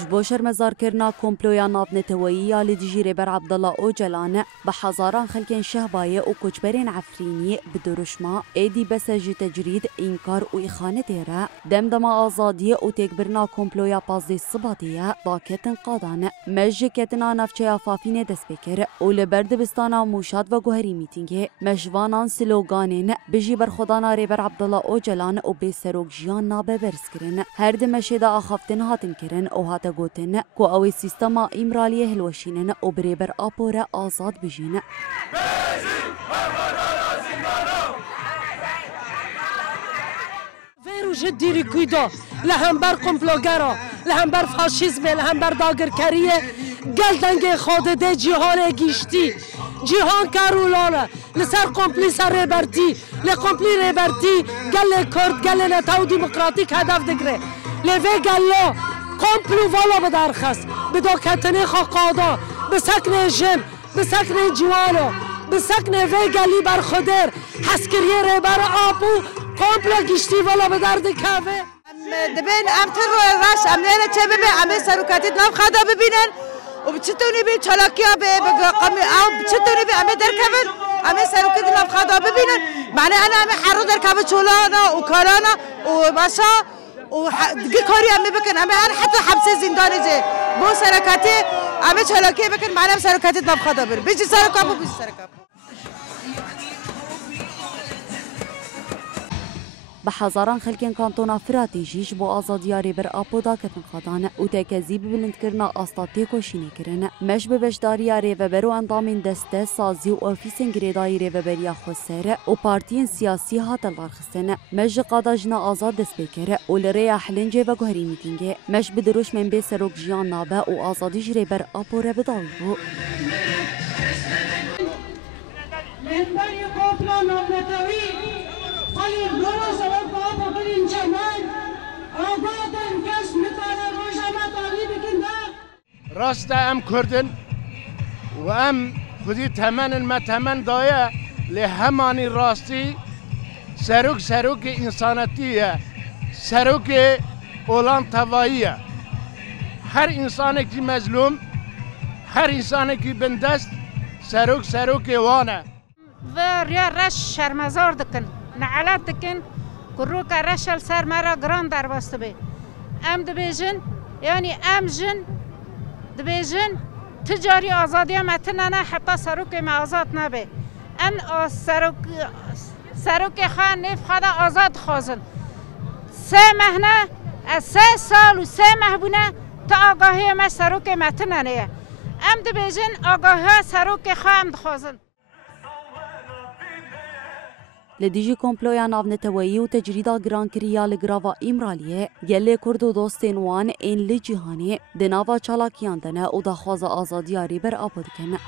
جبو شرمزار کرنا کمپلویا ناونتویی لدیجی ربر عبدالله اوجلان به هزاران خلکن شهبایه و کچبرین عفرینی بدرشما ایدی بسج تجرید انکار و اخانه تیره دمدما آزادی و تکبرنا کمپلویا پازده صباتیه باکتن قادان مج کتنا نفچه افافین دست بکر و لبرد بستانا موشاد و گوهری میتینگه مجوانان سلوگانین بجی برخودانا ربر عبدالله اوجلان و به سروک جیان نابه برس کرن هر دمشه دا آخافتن هاتن کرن و هات گوتن کو او سیستما امرالیه هلوشینن و بربر آپور آزاد بجین ویرو جدی ریکویدا لهمبر کمپلوگرا لهمبر فاشیزم لهمبر داگرکریه گل دنگ خود ده جهان گیشتی جهان کارولانه لسر کمپلیس ریبرتی لکمپلی ریبرتی گل کرد گل نتاو دموکراتیک هدف دگره لوی گلا کمپلو والا بدرخص بداکتنه خاقادا بسکن جن بسکن جوانا بسکن وی گلی برخودر حسکریه ریبر آبو کمپلو گیشتی والا بدرد کهوه دبین امتر رو راش امنیل چه ببین امه سروکاتی نام خدا ببینن و بچتونی بی چالاکیا به قمی او بچتونی بی امه درکبن امه سروکاتی نام خدا ببینن معنی انا امه حرو درکبه چولانا و کارانا و باشا و دیگه کاری امه بکن امه حتی حبس زندانی جه بو سرکاتی امه چالاکی بکن معنی سروکاتی نام خدا بر بیچی سرکابو بیچی سرکابو به هزاران خلکن کانتونا فراتیجیش بو آزادیاری بر آپودا کتن خدانه و تکذیب بلند کرنا آستاتی کوشینه کرنه مش به بشداری ریوبر و اندامین دسته سازی و آفیسین گریدای ریوبریا خسره و پارتین سیاسی هاتل خستنه مش قادا جنا آزاد دست بکره و لریا حلنجه و گوهری میتینگه مش بدروش من به سروک جیان نابه و آزادی جری بر آپوره بداوی بو راست ام کردن و ام خودی تمن ما تمن دایا لهمانی راستی سروک انسانیتیه سروک اولان تواییه هر انسانی که مظلوم هر انسانی که بندست سروک وانه و ریا رش شرمزار دکن نعلت دکن کرو که رشل سر مرا گران در بسته بی ام دبیجن یعنی ام جن دبیجن تجاری آزادی متنانه حتی سروک ما آزاد نبی ان سروک خان نف خدا آزاد خوازن 3 مهنه از 3 سال و 3 ماه بونه تا آگاهی ما سروک متنانه ام دبیجن آگاهی سروک خام دخوازن لدیجی کمپلویا ناونتویی و تجریدا گرانکریا لگراوا امرالیه گله کرد و دوستین وان این لجیهانی دناوا چالاکیان دنه و دخواز آزادیاری بر آبود کنه